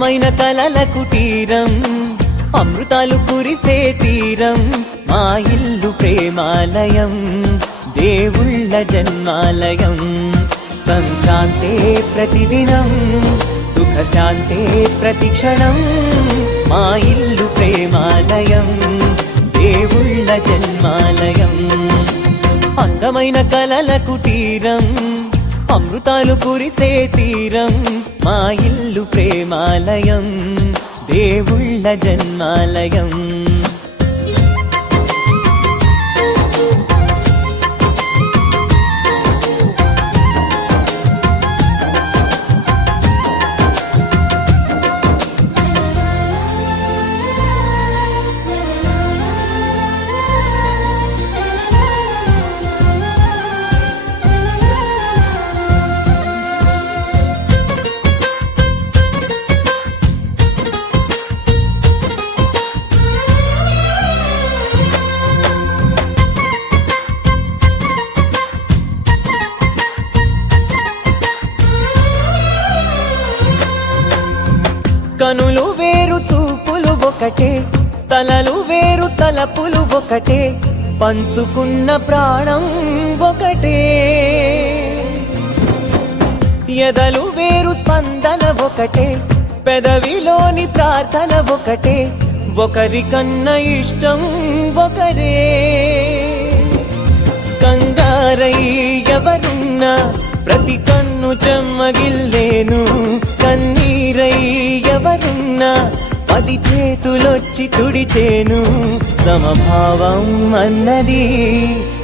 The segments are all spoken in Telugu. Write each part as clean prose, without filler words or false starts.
అందమైన కలల కుటీరం, అమృతాలు కురిసే తీరం, మా ఇల్లు ప్రేమాలయం, దేవుళ్ళ జన్మాలయం. సంక్రాంతే ప్రతిదినం, సుఖశాంతే ప్రతిక్షణం, మా ఇల్లు ప్రేమాలయం, దేవుళ్ళ జన్మాలయం. అందమైన కలల కుటీరం, అమృతాలు కురిసే తీరం, మా ఇల్లు ప్రేమాలయం, దేవుళ్ళ జన్మాలయం. కనులు వేరు చూపులు ఒకటే, తలలు వేరు తలపులు ఒకటే, పంచుకున్న ప్రాణం ఒకటే. ఎదలు వేరు స్పందన ఒకటే, పెదవిలోని ప్రార్థన ఒకటే, ఒకరికన్నా ఇష్టం ఒకరే. కంగారై ఎవరున్నా ప్రతి కన్ను చెమ్మగిల్లేను, కన్నీరై ఎవరున్నా 10 చేతులొచ్చి తుడిచేను. సమభావం అన్నది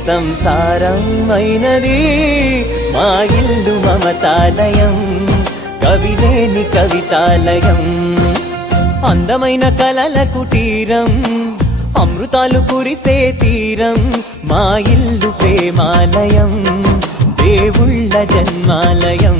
సంసారం అయినది, మా ఇల్లు మమతాలయం, కవిలేని కవితాలయం. అందమైన కలల కుటీరం, అమృతాలు కురిసే తీరం, మా ఇల్లు ప్రేమాలయం, దేవుళ్ళ జన్మాలయం.